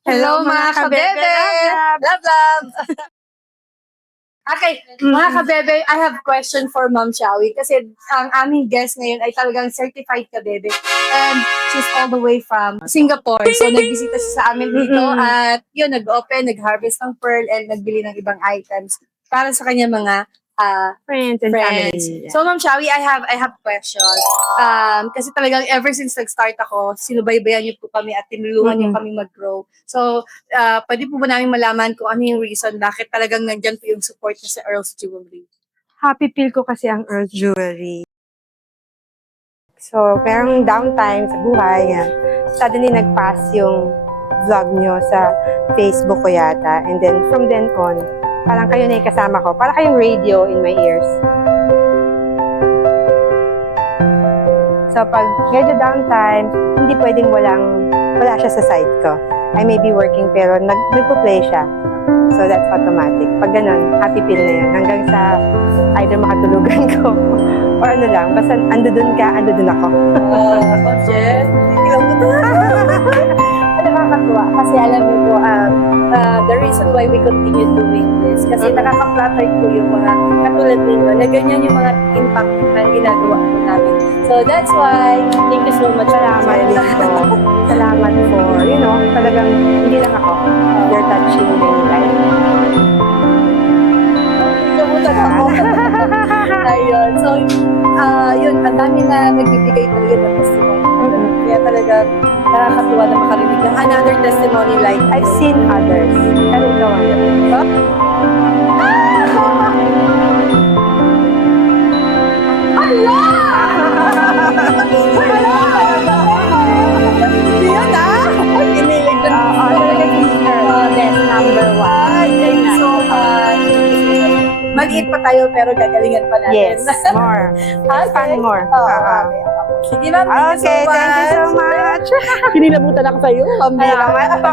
Hello mga kabebe! Love, love! Okay, mga kabebe, I have question for Ma'am Shawi kasi ang aming guest ngayon ay talagang certified kabebe and she's all the way from Singapore. So nagbisita siya sa amin dito at yun, nag-open, nag-harvest ng pearl and nagbili ng ibang items para sa kanya mga Friends and friends. family. So Ma'am Shawi, I have question. Kasi talagang ever since nag-start ako, sinubaybayan niyo po kami at tinulungan niyo kami mag-grow. So, pwede po ba namin malaman kung ano yung reason bakit talagang nandyan po yung support niyo sa Earl's Jewelry? Happy feel ko kasi ang Earth Jewelry. So, merong downtime sa buhay. Yan. Suddenly, nag-pass yung vlog nyo sa Facebook ko yata. And then, from then on, parang kayo na yung kasama ko. Parang kayong radio in my ears. So, pag medyo downtime, hindi pwedeng wala siya sa side ko. I may be working pero nagpo-play siya. So, that's automatic. Pag ganun, happy feel na yun. Hanggang sa either makatulugan ko or ano lang. Basta ando dun ka, ando dun ako. Ako, Jen, ilang mo nakakatuwa kasi alam niyo po, the reason why we continue doing this kasi nakaka-flatter po yung mga katulad ninyo na ganyan yung mga impact na ginagawa po namin. So that's why, thank you so much. Salamat din po. Salamat for, talagang hindi lang ako. You're touching many lives. Nabutan ako. Ayun. So, yun, ang dami na nagbibigay talaga ng testimony. Kaya talaga nakakatuwa na makarinig ng another testimony like I've seen others. Pero ikaw ano? Hala! Hindi yun Kinilig na Talaga sister. Best number one. Ay, thank you so much. Maliit pa tayo pero gagalingan pa natin. Yes, more. Fun more. Okay. Sige ma'am, thank you so much. Thank you so much. Kinilabutan ako sa'yo. Salamat po.